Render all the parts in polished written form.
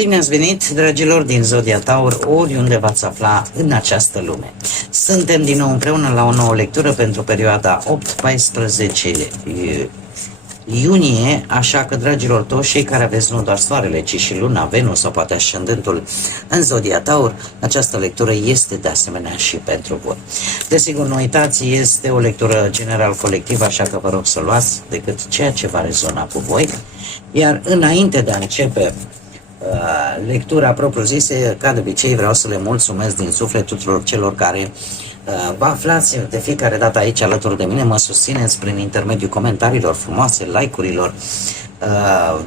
Bine ați venit, dragilor din Zodia Taur, oriunde v-ați afla în această lume. Suntem din nou împreună la o nouă lectură pentru perioada 8-14 iunie, așa că, dragilor, toți cei care aveți nu doar Soarele, ci și Luna, Venus sau poate ascendentul în Zodia Taur, această lectură este de asemenea și pentru voi. Desigur, nu uitați, este o lectură general colectivă, așa că vă rog să luați decât ceea ce va rezona cu voi. Iar înainte de a începe lectura propriu-zisă, ca de obicei vreau să le mulțumesc din suflet tuturor celor care vă aflați de fiecare dată aici alături de mine, mă susțineți prin intermediul comentariilor frumoase, like-urilor,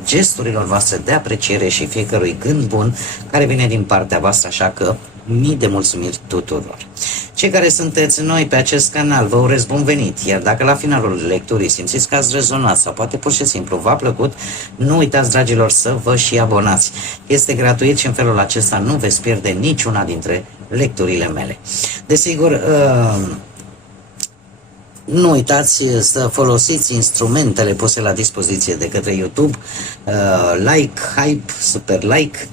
gesturilor voastre de apreciere și fiecărui gând bun care vine din partea voastră, așa că mii de mulțumiri tuturor. Cei care sunteți noi pe acest canal, vă urez bun venit, iar dacă la finalul lecturii simțiți că ați rezonat sau poate pur și simplu v-a plăcut, nu uitați, dragilor, să vă și abonați. Este gratuit și în felul acesta nu veți pierde niciuna dintre lecturile mele. Desigur, nu uitați să folosiți instrumentele puse la dispoziție de către YouTube, like, hype, super like,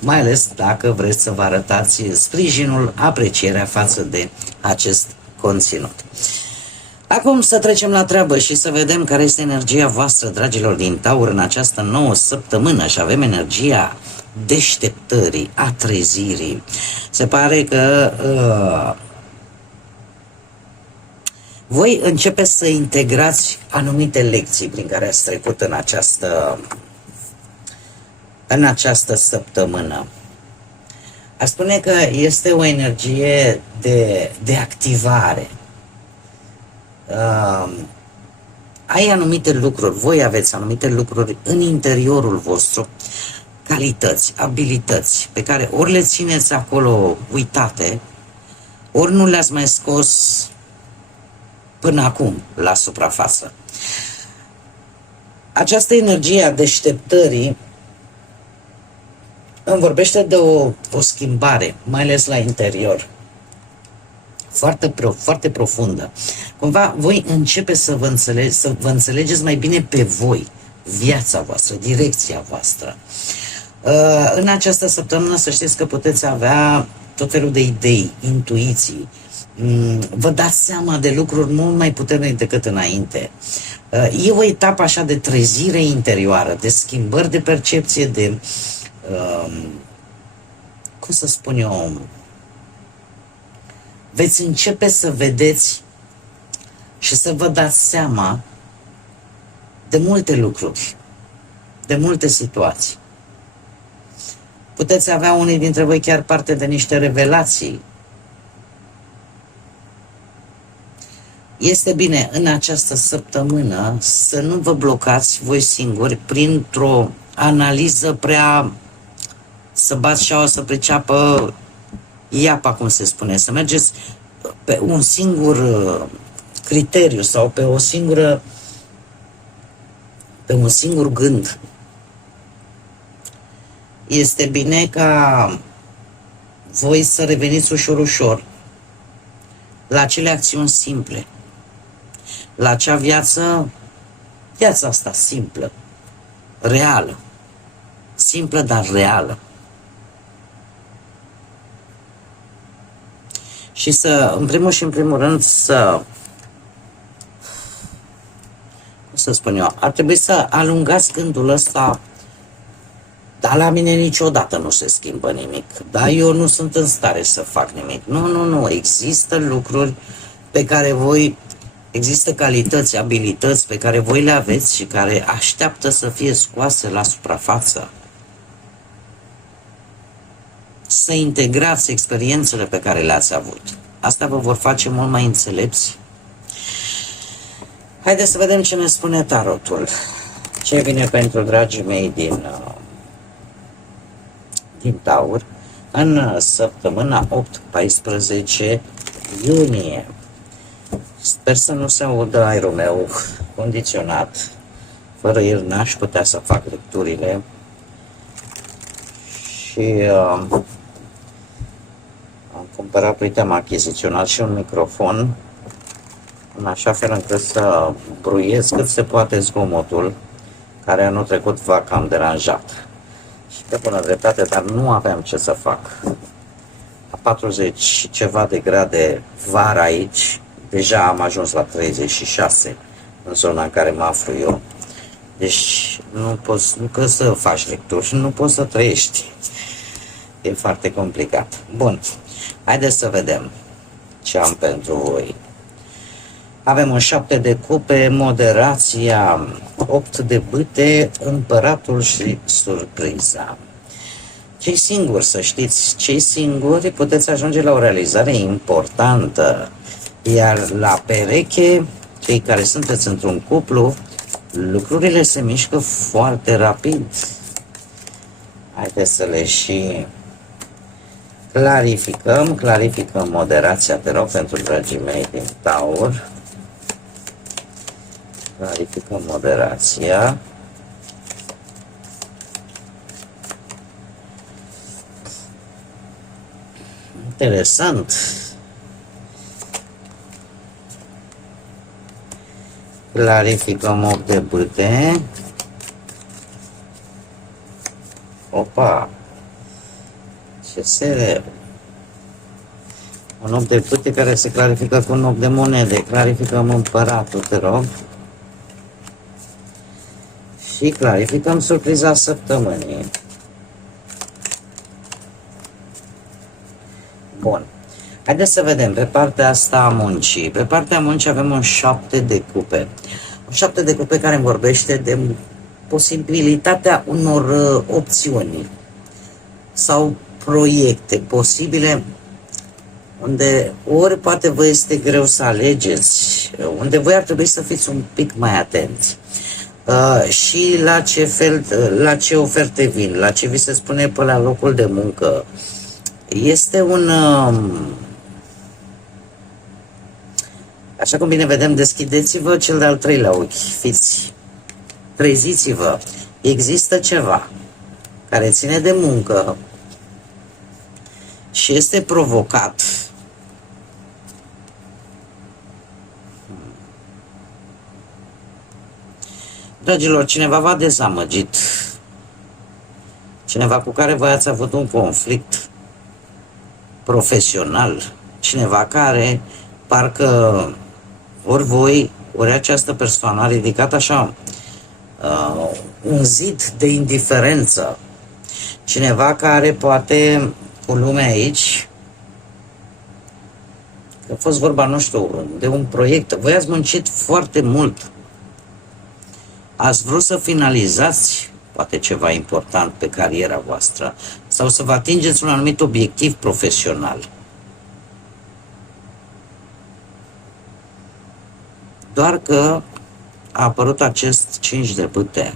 mai ales dacă vreți să vă arătați sprijinul, aprecierea față de acest conținut. Acum să trecem la treabă și să vedem care este energia voastră, dragilor din Taur, în această nouă săptămână. Și avem energia deșteptării, a trezirii. Se pare că voi începeți să integrați anumite lecții prin care ați trecut în această săptămână. Aș spune că este o energie de activare. Ai anumite lucruri, voi aveți anumite lucruri în interiorul vostru, calități, abilități, pe care ori le țineți acolo uitate, ori nu le-ați mai scos până acum la suprafață. Această energie a deșteptării îmi vorbește de o schimbare, mai ales la interior, foarte profundă. Cumva voi începe să vă înțelegeți mai bine pe voi, viața voastră, direcția voastră. În această săptămână să știți că puteți avea tot felul de idei, intuiții, vă dați seama de lucruri mult mai puternic decât înainte. E o etapă așa de trezire interioară, de schimbări de percepție, de cum să spun eu, veți începe să vedeți și să vă dați seama de multe lucruri, de multe situații. Puteți avea unii dintre voi chiar parte de niște revelații. Este bine în această săptămână să nu vă blocați voi singuri printr-o analiză prea să bați șaua să priceapă iapa, cum se spune, să mergeți pe un singur criteriu sau pe un singur gând. Este bine ca voi să reveniți ușor la acele acțiuni simple, la acea viața asta simplă, reală, simplă, dar reală. Și în primul și în primul rând cum să spun eu, ar trebui să alungați gândul ăsta, dar la mine niciodată nu se schimbă nimic, dar eu nu sunt în stare să fac nimic. Nu, există lucruri pe care există calități, abilități pe care voi le aveți și care așteaptă să fie scoase la suprafață. Să integrați experiențele pe care le-ați avut. Asta vă vor face mult mai înțelepți. Haideți să vedem ce ne spune tarotul. Ce vine pentru dragii mei din Taur în săptămâna 8-14 iunie. Sper să nu se audă aerul meu condiționat. Fără el n-aș putea să fac lecturile. Și am cumpărat, uite, am achiziționat și un microfon în așa fel încât să bruiesc cât se poate zgomotul, care anul trecut v-a cam deranjat. Și pe bună dreptate, dar nu aveam ce să fac. La 40 și ceva de grade vară aici, deja am ajuns la 36 în zona în care mă aflu eu. Deci nu poți, nu că să faci lecturi, nu poți să trăiești. E foarte complicat. Bun, haideți să vedem ce am pentru voi. Avem un 7 de cupe, moderația, 8 de bâte, împăratul și surpriza. Cei singuri, să știți, cei singuri puteți ajunge la o realizare importantă. Iar la pereche, cei care sunteți într-un cuplu, lucrurile se mișcă foarte rapid. Haideți să le și clarificăm moderația, te rog, pentru dragii mei din Taur. Clarificăm moderația. Interesant. Clarificăm 8 de bâte. Opa! Ce serie! Un 8 de bâte care se clarifică cu un 8 de monede. Clarificăm împăratul, te rog. Și clarificăm surpriza săptămânii. Bun. Haideți să vedem pe partea asta a muncii. Pe partea muncii avem un 7 de cupe. Un 7 de cupe care îmi vorbește de posibilitatea unor opțiuni sau proiecte posibile unde ori poate vă este greu să alegeți, unde voi ar trebui să fiți un pic mai atenți. Și la ce oferte vin, la ce vi se spune pe la locul de muncă. Este un... Așa cum bine vedem, deschideți-vă cel de-al treilea ochi, treziți-vă. Există ceva care ține de muncă și este provocat. Dragilor, cineva v-a dezamăgit, cineva cu care voi ați avut un conflict profesional, cineva care parcă ori voi, ori această persoană a ridicat așa un zid de indiferență, cineva care poate cu lumea aici, că a fost vorba, nu știu, de un proiect, voi ați muncit foarte mult, ați vrut să finalizați poate ceva important pe cariera voastră sau să vă atingeți un anumit obiectiv profesional. Doar că a apărut acest 5 de bâte.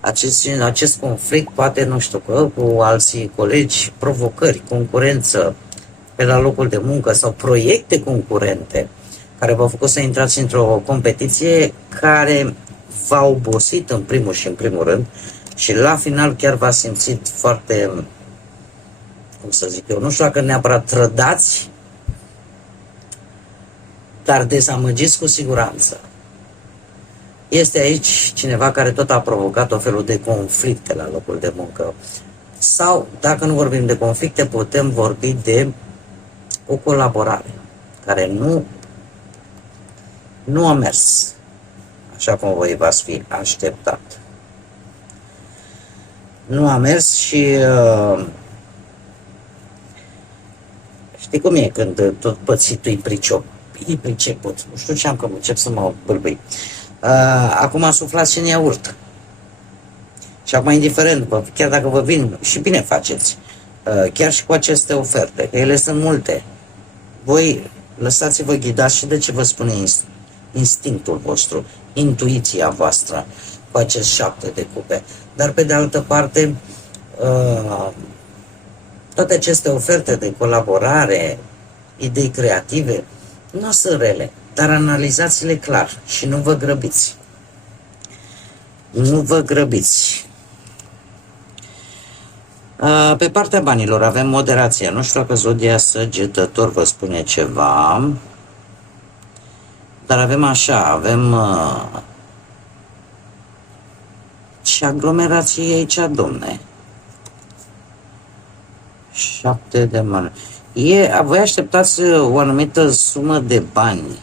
Acest conflict, poate, nu știu, că cu alții colegi, provocări, concurență pe la locul de muncă sau proiecte concurente care v-au făcut să intrați într-o competiție care v-a obosit în primul și în primul rând și la final chiar v-a simțit foarte, cum să zic eu, nu știu dacă neapărat trădați, dar dezamăgiți cu siguranță. Este aici cineva care tot a provocat o felul de conflicte la locul de muncă. Sau, dacă nu vorbim de conflicte, putem vorbi de o colaborare care nu a mers așa cum voi v-ați fi așteptat. Nu a mers și știi cum e când tot pățitul e priceput. Nu știu ce am, că încep să mă bâlbâi. Acum suflați în iaurt. Și acum, indiferent, chiar dacă vă vin, și bine faceți, chiar și cu aceste oferte, că ele sunt multe, voi lăsați-vă ghidați și de ce vă spune instinctul vostru, intuiția voastră cu acest 7 de cupe. Dar pe de altă parte, toate aceste oferte de colaborare, idei creative, nu sunt rele, dar analizați-le clar și nu vă grăbiți. Nu vă grăbiți. Pe partea banilor avem moderația. Nu știu dacă zodia Săgetător vă spune ceva, dar avem așa, avem Ce aglomerație e aici, domne? 7 de mani. Voi așteptați o anumită sumă de bani.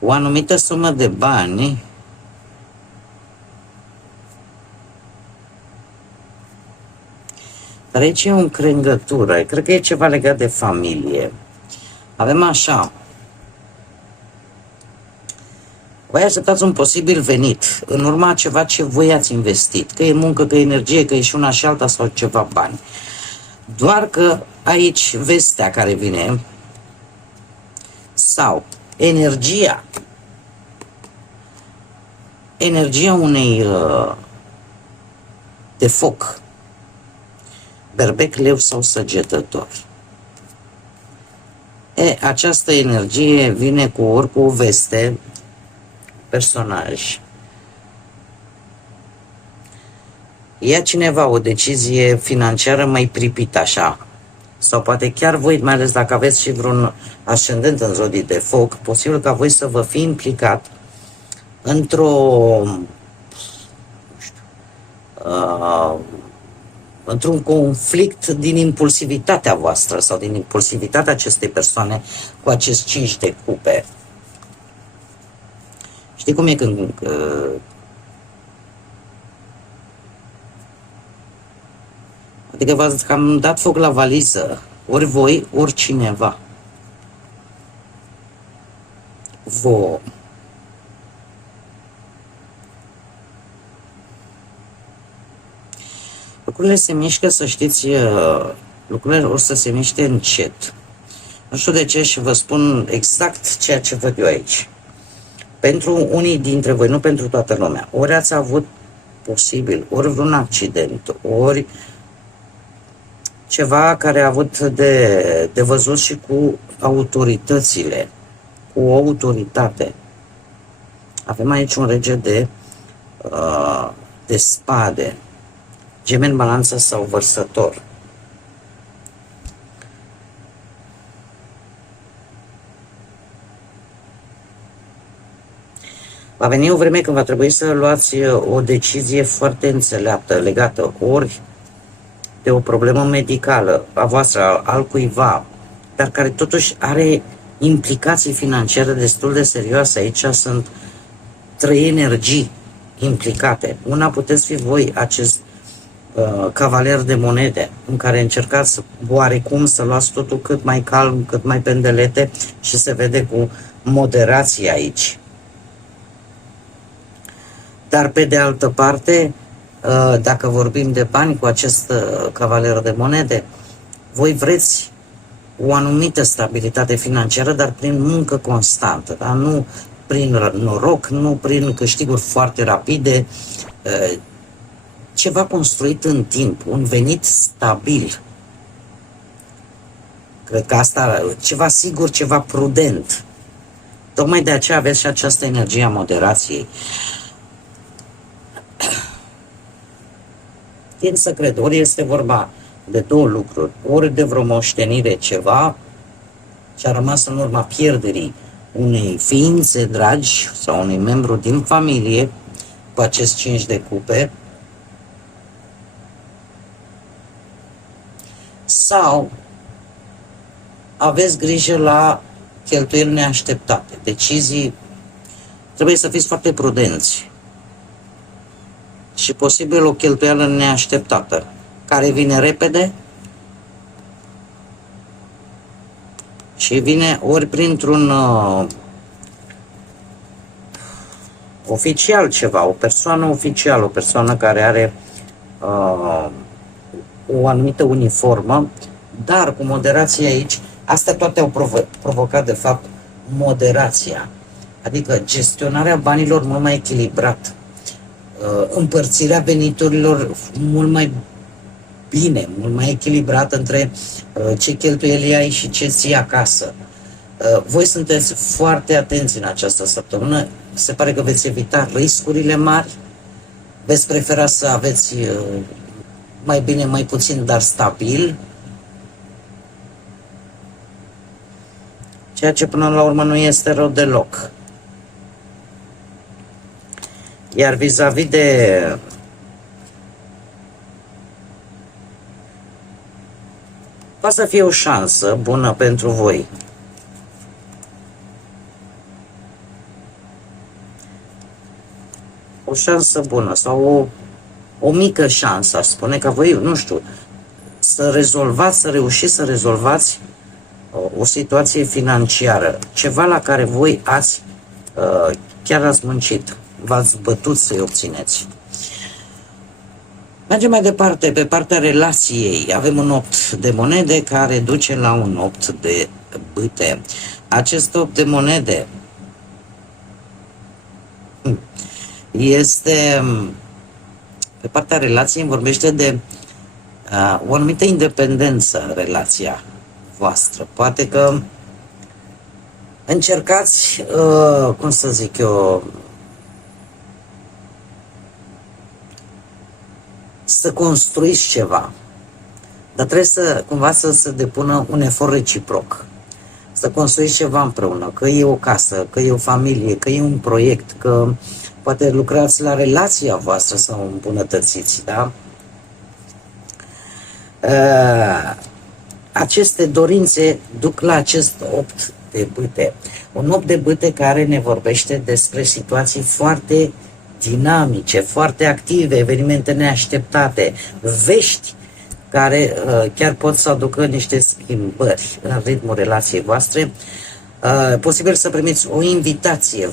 O anumită sumă de bani dar aici e o încrengătură. Cred că e ceva legat de familie. Avem așa. Voi așteptați un posibil venit în urma a ceva ce voi ați investit. Că e muncă, că e energie, că e și una și alta sau ceva bani. Doar că aici vestea care vine sau energia unei de foc, berbec, leu sau săgetător. Această energie vine ori cu o veste, personaj. Ia cineva o decizie financiară mai pripită așa. Sau poate chiar voi, mai ales dacă aveți și vreun ascendent în zodii de foc, posibil ca voi să vă fi implicat într-un conflict din impulsivitatea voastră sau din impulsivitatea acestei persoane cu acest 5 de cupe. Știi cum e când adică v-ați cam dat foc la valiză, ori voi, ori cineva. Lucrurile se mișcă, să știți, lucrurile o să se miște încet. Nu știu de ce și vă spun exact ceea ce văd eu aici. Pentru unii dintre voi, nu pentru toată lumea, ori ați avut posibil, ori vreun accident, ori ceva care a avut de văzut și cu autoritățile, cu o autoritate. Avem aici un rege de spade, Gemeni, Balanță sau Vărsător. Va veni o vreme când va trebui să luați o decizie foarte înțeleaptă, legată ori de o problemă medicală a voastră, al cuiva, dar care totuși are implicații financiare destul de serioase. Aici sunt 3 energii implicate. Una puteți fi voi, acest cavaler de monede, în care încercați oarecum să luați totul cât mai calm, cât mai pendelete și se vede cu moderație aici. Dar pe de altă parte, dacă vorbim de bani cu acest cavaler de monede, voi vreți o anumită stabilitate financiară, dar prin muncă constantă, dar nu prin noroc, nu prin câștiguri foarte rapide, ceva construit în timp, un venit stabil. Cred că asta, ceva sigur, ceva prudent. Tocmai de aceea aveți și această energie a moderației. Tind să cred, ori este vorba de 2 lucruri, ori de vreo moștenire ceva ce a rămas în urma pierderii unei ființe dragi sau unui membru din familie cu acest 5 de cupe, sau aveți grijă la cheltuieli neașteptate, decizii, trebuie să fiți foarte prudenți. Și posibil o cheltuială neașteptată, care vine repede și vine ori printr-un oficial ceva, o persoană oficială, o persoană care are o anumită uniformă, dar cu moderație aici, astea toate au provocat de fapt moderația, adică gestionarea banilor mult mai echilibrat, împărțirea veniturilor mult mai bine, mult mai echilibrat între ce cheltuieli ai și ce ții acasă. Voi sunteți foarte atenți în această săptămână, se pare că veți evita riscurile mari, veți prefera să aveți mai bine, mai puțin, dar stabil, ceea ce până la urmă nu este rău deloc. Iar vis-a-vis de poate să fie o șansă bună pentru voi. O șansă bună sau o mică șansă, aș spune, că voi, nu știu, să rezolvați, să reușiți să rezolvați o situație financiară, ceva la care voi ați chiar ați muncit, v-ați bătut să-i obțineți. Mergem mai departe, pe partea relației. Avem un 8 de monede care duce la un 8 de bâte. Acest 8 de monede este, pe partea relației, vorbește de o anumită independență în relația voastră. Poate că încercați, cum să zic eu, să construiți ceva, dar trebuie să cumva să se depună un efort reciproc. Să construiți ceva împreună, că e o casă, că e o familie, că e un proiect, că poate lucrați la relația voastră să o îmbunătățiți, da? Aceste dorințe duc la acest 8 de bâte. Un 8 de bâte care ne vorbește despre situații foarte dinamice, foarte active, evenimente neașteptate, vești care chiar pot să aducă niște schimbări în ritmul relației voastre. Posibil să primiți o invitație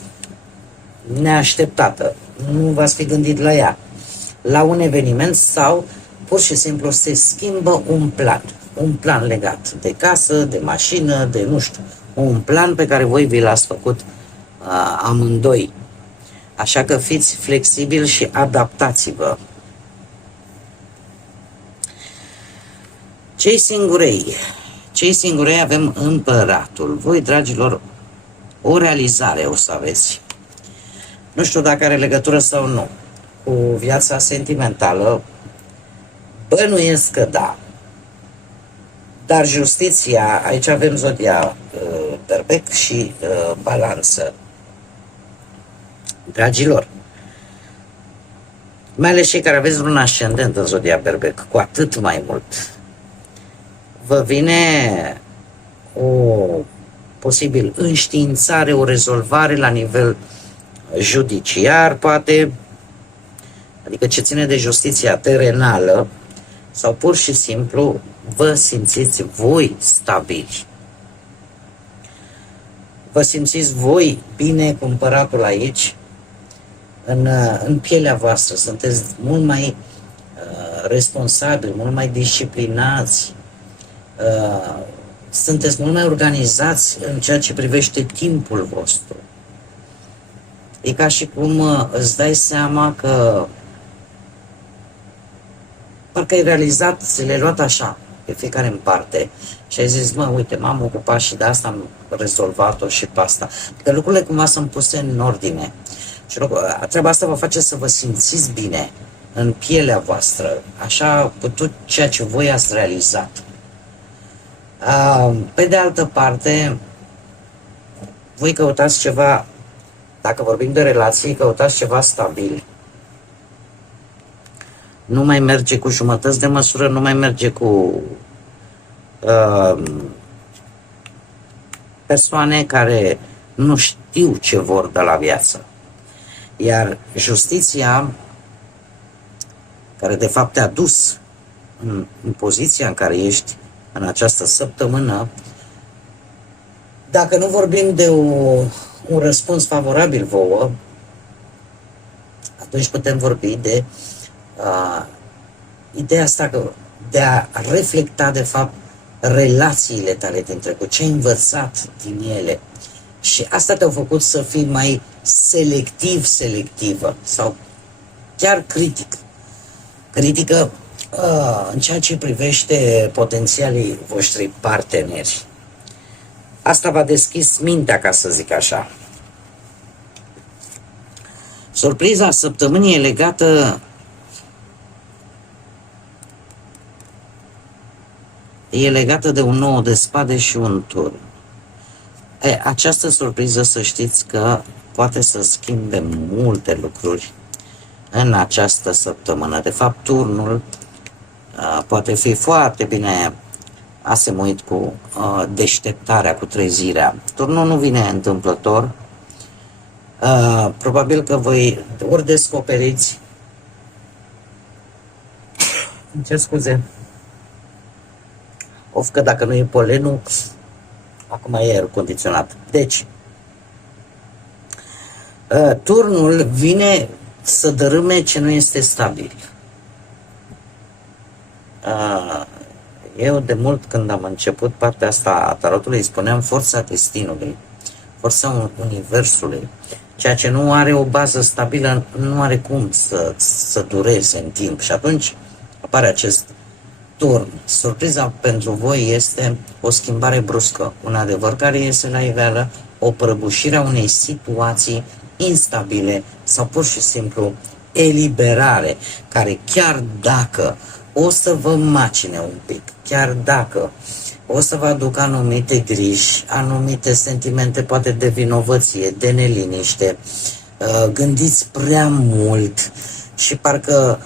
neașteptată, nu v-ați fi gândit la ea, la un eveniment sau pur și simplu se schimbă un plan legat de casă, de mașină, de nu știu, un plan pe care voi vi l-ați făcut amândoi. Așa că fiți flexibili și adaptați-vă. Cei singurei avem împăratul. Voi, dragilor, o realizare o să aveți. Nu știu dacă are legătură sau nu cu viața sentimentală. Bănuiesc că da. Dar justiția, aici avem zodia Berbec și Balanță. Dragilor, mai ales cei care aveți un ascendent în zodia Berbec, cu atât mai mult, vă vine o posibil înștiințare, o rezolvare la nivel judiciar, poate, adică ce ține de justiția terenală, sau pur și simplu vă simțiți voi stabili. Vă simțiți voi bine cu împăratul aici, în pielea voastră, sunteți mult mai responsabili, mult mai disciplinați, sunteți mult mai organizați în ceea ce privește timpul vostru. E ca și cum îți dai seama că parcă ai realizat, ți le-ai luat așa, pe fiecare în parte și ai zis, mă, uite, m-am ocupat și de asta am rezolvat-o și pe asta. Că lucrurile cumva sunt puse în ordine. Și treaba asta vă face să vă simțiți bine în pielea voastră, așa cu tot ceea ce voi ați realizat. Pe de altă parte, voi căutați ceva, dacă vorbim de relații, căutați ceva stabil. Nu mai merge cu jumătăți de măsură, nu mai merge cu persoane care nu știu ce vor de la viață. Iar justiția, care de fapt te-a dus în poziția în care ești în această săptămână, dacă nu vorbim de un răspuns favorabil vouă, atunci putem vorbi de ideea asta de a reflecta de fapt relațiile tale din trecut, ce ai învățat din ele. Și asta te-a făcut să fii mai selectivă sau chiar critică în ceea ce privește potențialii voștri parteneri. Asta v-a deschis mintea, ca să zic așa. Surpriza săptămânii e legată de un 9 de spade și un turn. Această surpriză, să știți că poate să schimbe multe lucruri în această săptămână. De fapt, turnul poate fi foarte bine asemuit cu deșteptarea, cu trezirea. Turnul nu vine întâmplător. Probabil că voi ori descoperiți, ce scuze, că dacă nu e polenul, acum e aer condiționat. Deci, turnul vine să dărâme ce nu este stabil. Eu de mult când am început partea asta a tarotului spuneam forța destinului, forța universului. Ceea ce nu are o bază stabilă nu are cum să dureze în timp. Și atunci apare acest turn. Surpriza pentru voi este o schimbare bruscă, un adevăr care iese la iveală, o prăbușire a unei situații instabile sau pur și simplu eliberare, care chiar dacă o să vă macine un pic, chiar dacă o să vă aducă anumite griji, anumite sentimente poate de vinovăție, de neliniște, gândiți prea mult și parcă,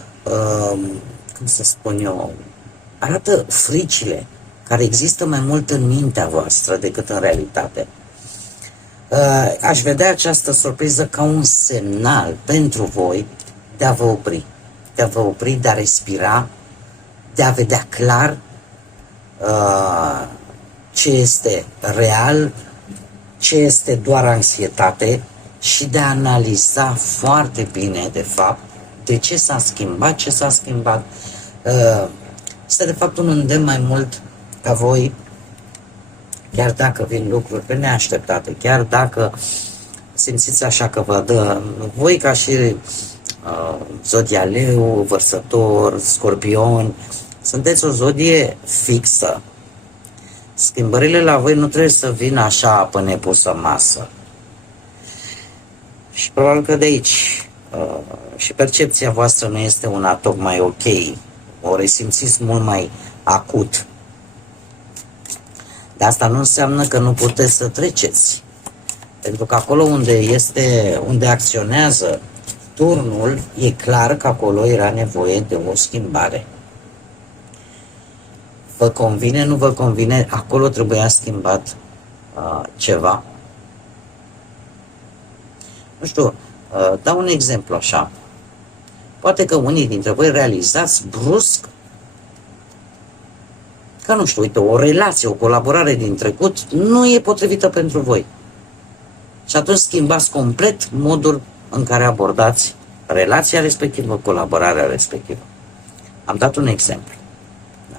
cum să spun eu, arată fricile care există mai mult în mintea voastră decât în realitate. Aș vedea această surpriză ca un semnal pentru voi de a vă opri, de a respira, de a vedea clar ce este real, ce este doar anxietate și de a analiza foarte bine, de fapt, de ce s-a schimbat, ce s-a schimbat. Este, de fapt, un îndemn mai mult ca voi, chiar dacă vin lucruri pe neașteptate, chiar dacă simțiți așa că vă dă, voi ca și zodialeu, vărsător, scorpion, sunteți o zodie fixă. Schimbările la voi nu trebuie să vină așa pe nepusă masă. Și probabil că de aici și percepția voastră nu este una tocmai ok. O resimțiți mult mai acut. Dar asta nu înseamnă că nu puteți să treceți. Pentru că acolo unde acționează turnul, e clar că acolo era nevoie de o schimbare. Vă convine, nu vă convine, acolo trebuia schimbat ceva. Nu știu, dau un exemplu așa. Poate că unii dintre voi realizați brusc că, nu știu, uite, o relație, o colaborare din trecut nu e potrivită pentru voi. Și atunci schimbați complet modul în care abordați relația respectivă, colaborarea respectivă. Am dat un exemplu. Da.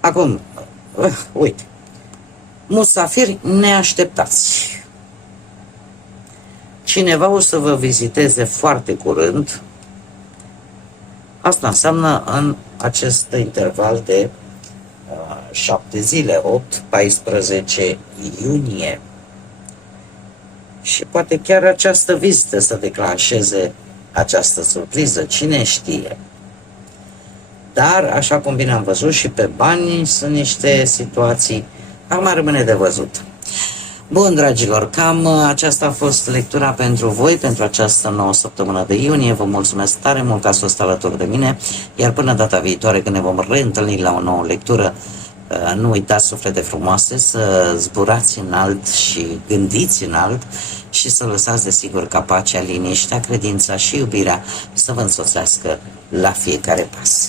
Acum, uite, musafiri neașteptați. Cineva o să vă viziteze foarte curând. Asta înseamnă în acest interval de 7 zile, 8-14 iunie. Și poate chiar această vizită să declanșeze această surpriză, cine știe. Dar, așa cum bine am văzut, și pe bani sunt niște situații, acum rămâne de văzut. Bun, dragilor, cam aceasta a fost lectura pentru voi, pentru această nouă săptămână de iunie. Vă mulțumesc tare mult că ați fost alături de mine, iar până data viitoare, când ne vom reîntâlni la o nouă lectură, nu uitați, suflete frumoase, să zburați înalt și gândiți înalt și să lăsați, desigur, ca pacea, liniștea, credința și iubirea să vă însoțească la fiecare pas.